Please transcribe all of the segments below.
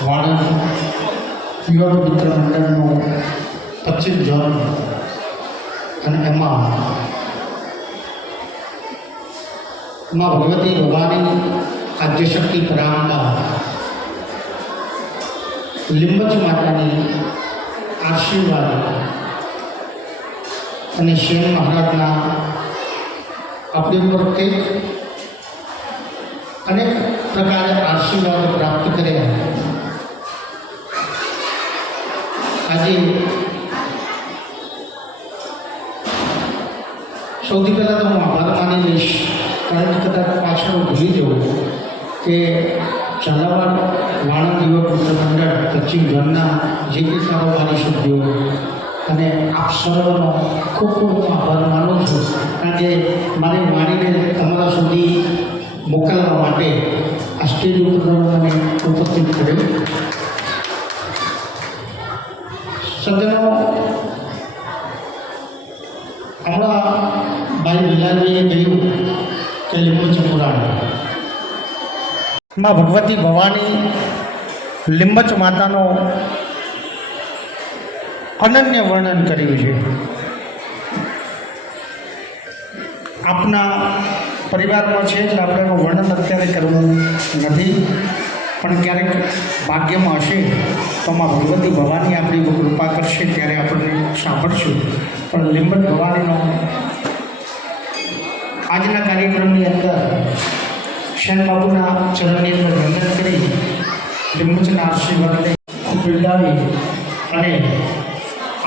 વાણંદ યુવક મિત્ર મંડળનું 25 ઝોન અને એમાં માં ભગવતી ભવાની આદ્યશક્તિ પરાંબા લીંબચ માતાની આશીર્વાદ અને શેન મહારાજના આપણી ઉપર અનેક પ્રકારે આશીર્વાદ પ્રાપ્ત કર્યા. આજે સૌથી પહેલાં તો હું આભાર માની લઈશ, કારણ કે કદાચ પાછળ ભૂલી જવું કે ઝાલાવાડ વાણંદ યુવક મિત્ર મંડળ 25 ઝોનના જે કંઈ કારોબારી સભ્યો અને આપ સર્વનો ખૂબ ખૂબ આભાર માનું છું, કારણ કે મારી વાણીને તમારા સુધી મોકલવા માટે આ સ્ટેજ ઉપર મને ઉપસ્થિત કર્યું. સજ્જનો, હમણાં ભાઈ વિલાસજીએ કહ્યું કે લીંબચ પુરાણ માં ભગવતી ભવાની લીંબચ માતાનો અનન્ય વર્ણન કર્યું છે. આપના પરિવારમાં છે એટલે આપણે એનું વર્ણન અત્યારે કરવું નથી, પણ ક્યારેક ભાગ્યમાં હશે તો માં ભગવતી ભવાની આપણી કૃપા કરશે ત્યારે આપણે સાંભળશું. પણ લીંબચ ભવાનીનો આજના કાર્યક્રમની અંદર શેન બાબુના ચરણની અંદર વંદન કરી લીંબચના આશીર્વાદને ખૂબ બિરદાવી અને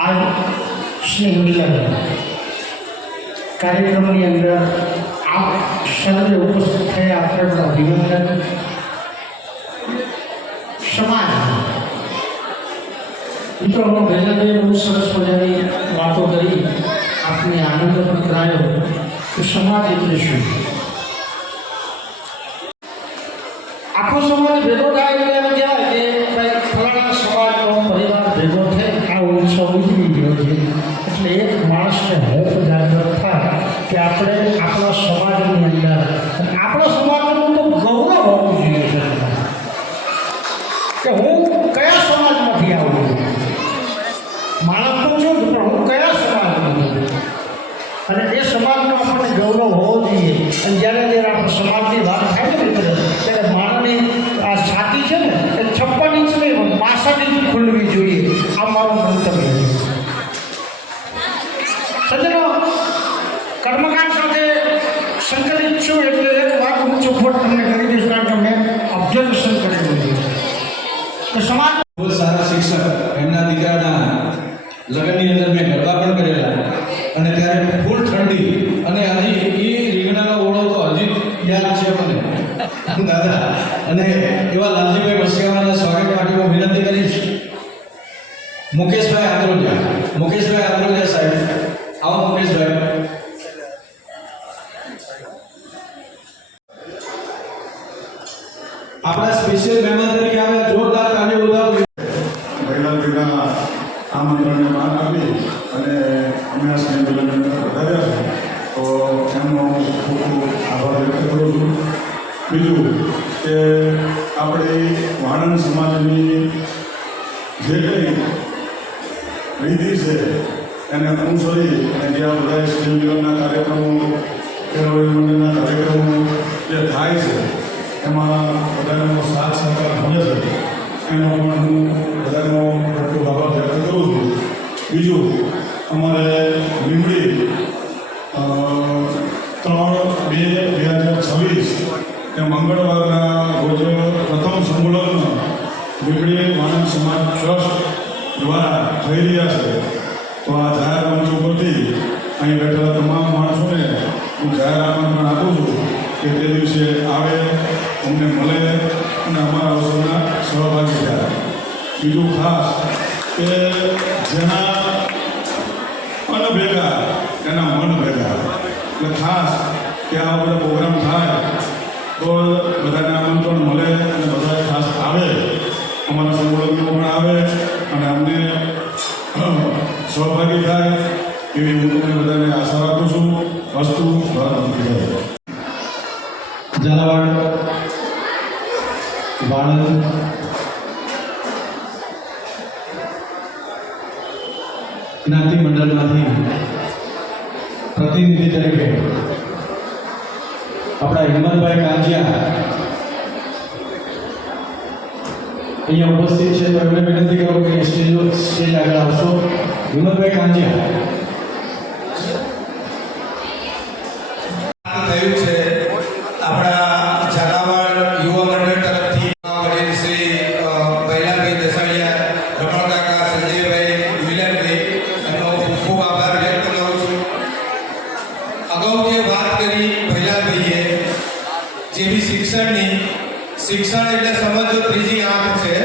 આ સ્નેહ મિલન કાર્યક્રમની અંદર આપ સર્વે ઉપસ્થિત થયા આપણે અભિનંદન. સમાજ મિત્રો, હું પહેલાં બહુ સરસ મજાની વાતો કરી, આપને આનંદ પણ કરાયો કે સમાજ એટલે શું. આખો સમાજ ભેગો થાય એટલે એમ કહેવાય કે ભાઈ ફલાણા સમાજનો પરિવાર ભેગો થઈ આ ઉત્સવ ઉજવી ગયો છે. એટલે એક માણસને હોપ જાગૃત થાય કે આપણે આપણા સમાજની અંદર આપણા સમાજનું તો ગૌરવ હોવું જોઈએ કે હું કયા સમાજમાંથી આવું છું. માણસ તો છું પણ હું કયા સમાજમાંથી, અને એ સમાજનો આપણને ગૌરવ હોવો જોઈએ. અને જ્યારે આપણે સમાજની વાત થાય ને ત્યારે માણસની આ છાતી છે ને એ 56 ઇંચ નહીં 62 ઇંચ ખુલવી જોઈએ. આ મારું મંતવ્ય છે. સજ્જનો, કર્મકાંડ સાથે સંકલિત છું એટલે એક વાત હું ચોખવટ તમને કરી દઈશ, કારણ કે મેં ઓબ્ઝર્વેશન કરેલું છે કે સમાજ બહુ સારા શિક્ષક એમના દીકરાના લગ્નની અંદર મેં ગરબા પણ કરેલા, અને ત્યારે ફૂલ ઠંડી, અને હજી એ રીંગણાનો ઓળો તો હજી યાદ છે મને દાદા. અને એવા લાલજીભાઈ વસગાવાના સ્વાગત માટે હું વિનંતી કરીશ મુકેશભાઈ આંદ્રોલિયા સાહેબ. આવો મુકેશભાઈ. આપણા સ્પેશિયલ મહેમાન તરીકે આવે, જોરદાર તાળી ઉડાવો. મહિલા આમંત્રણને માન આપી અને અમે આ સ્નેહમિલનની અંદર વધાર્યા છે, તો એમનો ખૂબ ખૂબ આભાર વ્યક્ત કરું છું. બીજું કે આપણી વાણંદ સમાજની જે કંઈ વિધિ છે એને અનુસરી અને જે આ બધા સ્નેહમિલનના કાર્યક્રમો ખેલવાડી મંડળના કાર્યક્રમો જે થાય છે એમાં બધાનો સાથ સહકાર મળે છે, એનો પણ હું બધાનો ખૂબ આભાર વ્યક્ત કરું છું. બીજું, અમારે લીંબડી 3/2/2026 એ મંગળવારના રોજ પ્રથમ સંમેલન લીંબડી વાણંદ સમાજ ટ્રસ્ટ દ્વારા થઈ રહ્યા છે. તો આ જાહેર મંચ ઉપરથી અહીં બેઠેલા તમામ માણસોને હું જાહેર આમંત્રણ આપું છું કે તે દિવસે આવે, અમને મળે અને અમારા અવસરના સહભાગી થાય. બીજું ખાસ કે જેના અન્ન ભેગા એના મન ભેગા, એટલે ખાસ કે આ બધા પ્રોગ્રામ થાય તો બધાને આમંત્રણ મળે અને બધા ખાસ આવે, અમારા સંગઠનો પણ આવે અને અમને સહભાગી થાય એવી હું તમને બધાને આશા રાખું છું. વસ્તુ ભારત ઝાલાવાડ વાણંદ જ્ઞાતિ મંડળમાંથી પ્રતિનિધિ તરીકે આપણા હિંમતભાઈ કાંજિયા અહીંયા ઉપસ્થિત છે, તો એમને વિનંતી કરું કે સ્ટેજ આગળ આવશો. હિંમતભાઈ કાંજિયા. થયું છે આપણા ઝાલાવાડ યુવા મંડળ તરફથી વડીલ શ્રી ભૈલાભાઈ દસાડિયા, રમણ કાકા, સંજયભાઈ, મિલનભાઈ એમનો ખૂબ ખૂબ આભાર વ્યક્ત કરું છું. અગાઉ જે વાત કરી ભૈલાભાઈએ જે બી શિક્ષણ એટલે સમજો ત્રીજી આંખ છે,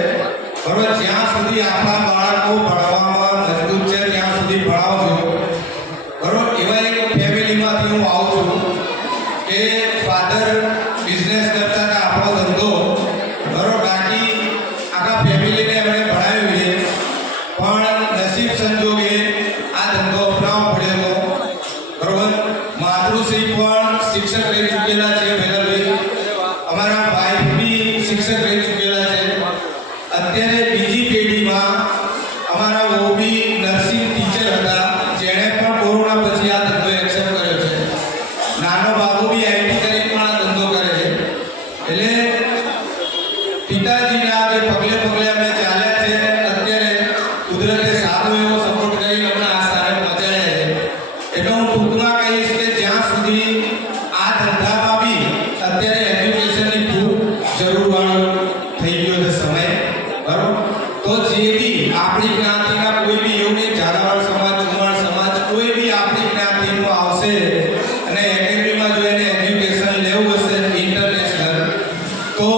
બરોબર. જ્યાં સુધી આપણા બાળકો ભણવામાં મજબૂત છે ત્યાં સુધી ભણાવજો, બરોબર. એવા એક ફેમિલીમાંથી હું આવું છું કે ફાધર બિઝનેસ કરતા હતા, આપણો ધંધો, બરોબર. બાકી આખા ફેમિલીને એમણે ભણાવ્યું છે, પણ નસીબ સંજોગે આ ધંધો અપનાવવો પડ્યો, બરોબર. માતૃશ્રી પણ શિક્ષક રહી ચૂકેલા છે ભૈરવભાઈ, અમારા ભાઈ બી શિક્ષક રહી ચૂકેલા છે. અત્યારે બીજી પેઢીમાં અમારા વહુ બી નર્સિંગ ટીચર હતા, જેણે પણ કોરોના પછી આ ધંધો એક્સેપ્ટ કર્યો છે. નાનો બાબુ બી આઈટી કરી પણ આ ધંધો કરે છે. એટલે પિતાજીના જે પગલે પગલે અમે ચાલ્યા છે, અત્યારે કુદરતે સારો એવો સપોર્ટ કરી અમને આ સ્થાને પહોંચાડ્યા છે. એટલે હું ટૂંકમાં કહીશ કે જ્યાં સુધી આ ધંધામાં બી અત્યારે એજ્યુકેશનની ખૂબ જરૂર વાળો થઈ ગયો છે સમય, બરોબર. તો જે બી આપણી જ્ઞાતિના કોઈ બી એવું નહીં, ઝાલાવાડ સમાજ, ચુમાણ સમાજ, કોઈ બી આપણી જ્ઞાતિનું આવશે અને એકેડમીમાં જો એને એજ્યુકેશન લેવું હશે ઇન્ટરનેશનલ, તો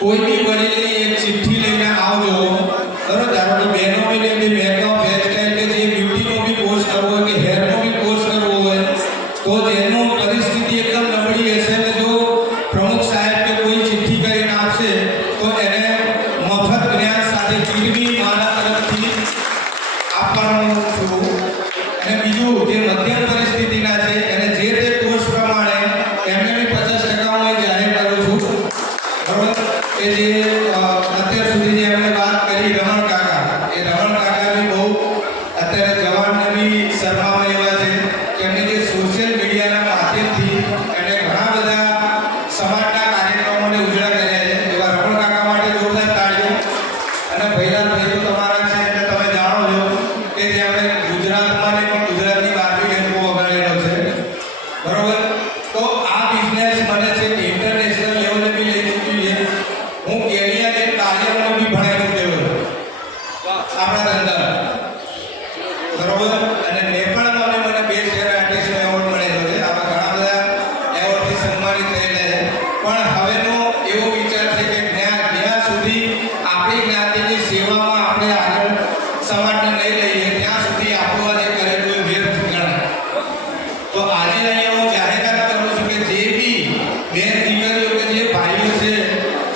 કોઈ બી વડીલની એક ચિઠ્ઠી લઈને આવજો, બરોબર. ધારો કે બહેનો બી મેકઅપ, હેરસ્ટાઈલ કે જે બ્યુટીનો બી કોર્સ કરવો હોય કે હેરનો બી કોર્સ કરવો હોય, તો જેનું પરિસ્થિતિ એકદમ નબળી હશે ને જો પ્રમુખ સાહેબ કે કોઈ ચિઠ્ઠી કરીને આપશે તો એને મફત જ્ઞાન સાથે કીટ બી મારા તરફથી આપવાનું છું. અને બીજું જે મધ્યમ પરિસ્થિતિના છે એને જે તે કોર્સ પ્રમાણે એમને બી 50% હું જાહેર કરું છું, બરોબર. કે જે અત્યાર સુધી જે આપણે વાત કરી રમણ કાકા, એ રમણ કાકા બી બહુ અત્યારે જવાનને બી શરમાવા એવા છે કે એમને જે સોશિયલ મીડિયાના માધ્યમથી એમણે ઘણા બધા સમાજના કાર્યક્રમોને ઉજળા કર્યા છે. એવા રમણ કાકા માટે જોરદાર તાળીઓ. અને ભૈલાભાઈ તો તમારા છે એટલે તમે જાણો છો કે જે આપણે ગુજરાતમાં ને પણ ગુજરાતની બહાર બી ડેમ્પો વગાડેલો છે, બરોબર. તો આ બિઝનેસ મને છે કે ઇન્ટરનેશનલ લેવલે બી લઈ ચૂકી છે. હું કેરિયા કે કાર્યક્રમ બી ભણાવી મૂકેલો આપણા ધંધા, બરોબર. અને નેપાળમાં મને 2 શેર આર્ટિસ્ટનો એવોર્ડ મળેલો છે. આવા ઘણા બધા એવોર્ડથી સન્માનિત થયેલા છે. પણ હવેનો એવો વિચાર છે કે જ્યાં સુધી આપણી જ્ઞાતિની સેવામાં આપણે આગળ સમાજને લઈ લઈએ ત્યાં સુધી આપણું આ જે કરેલું એ વ્યર્થ ગણાય. તો આજે અહીંયા હું જાહેરાત કરું છું કે જે બી બેન દીકરીઓ કે જે ભાઈઓ છે,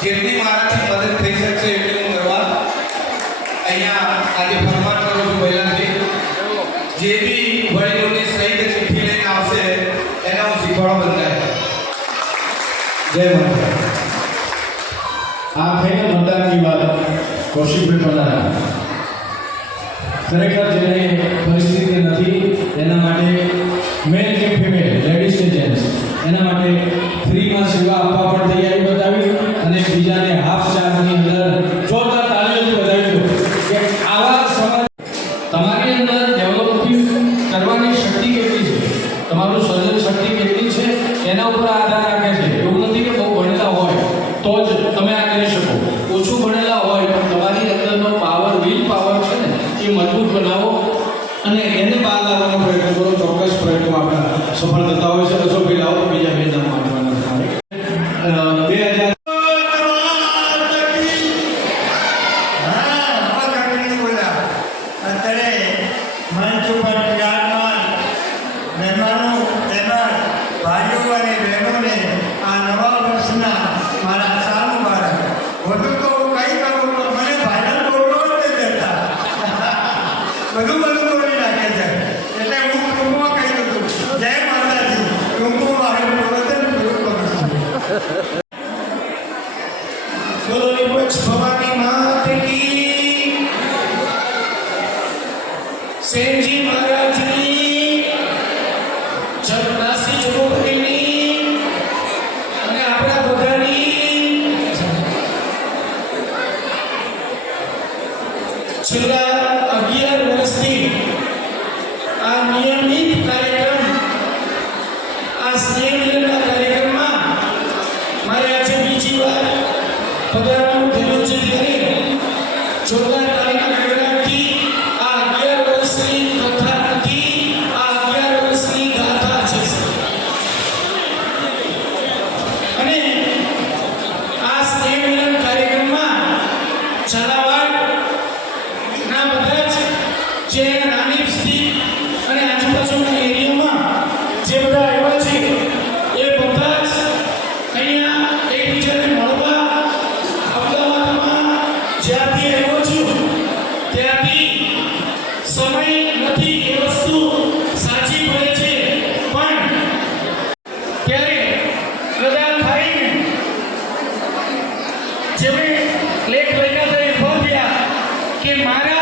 જેટલી મારાથી મદદ થઈ શકશે એટલી હું કરવા અહીંયા આજે ફરમાન કરું છું. ભૈલાજી જે બી વડીલોની સહી કે ચિઠ્ઠી લઈને આવશે એને હું શીખવાડો બંધાય. જય માતા. આ થઈને મતદાનની વાત કૌશિકભાઈ પધારા. ખરેખર જેને પરિસ્થિતિ નથી એના માટે મેલ કે ફિમેલ, લેડીઝ કે જેન્ટ્સ, એના માટે ફ્રીમાં સેવા આપવા પણ તૈયારી બતાવી અને બીજાને હાફ ચાર્જની અંદર જોરદાર તાળીઓથી વધાવી દો કે આવા સમાજ તમારી અંદર ડેવલપિંગ કરવાની શક્તિ કેટલી છે, તમારું સર્જન શક્તિ કેટલી છે એના ઉપર આધાર રાખે છે. એવું નથી કે બહુ ભણેલા હોય તો જ તમે આ કરી શકો. ઓછું ભણેલા હોય તો તમારી અંદરનો પાવર, વિલ પાવર છે ને એ મજબૂત બનાવો અને એને બહાર લાવવાનો પ્રયત્ન કરો. ચોક્કસ પ્રયત્નો આપણા સફળ થતા હોય છે. અશોકભાઈ લાવો તો બીજા બે નામ આપવાના થાય. બે છેલ્લા 11 વર્ષથી આ નિયમિત કાર્યક્રમ, આ સ્નેહ મિલનના કાર્યક્રમમાં મારે આજે બીજી વાર પધારવાનું થયું છે, ત્યારે જોરદાર તાળીના ગણગણાટથી આ 11 વર્ષની કથા નથી, આ 11 વર્ષની ગાથા છે. અને આ સ્નેહ મિલન કાર્યક્રમમાં ઝાલાવાડના બધા જ જે રાણીપ સ્થિત અને આજુબાજુના એરિયામાં જે બધા આવ્યા છે એ બધા જ અહીંયા એકબીજાને મળવા, અમદાવાદમાં જ્યાંથી આવ્યો છું ત્યાંથી સમય નથી એ વસ્તુ સાચી પડે છે, પણ ત્યારે રજા ખાઈને જેમણે લેખ લખ્યા હતા એ ભવ્યા કે મારા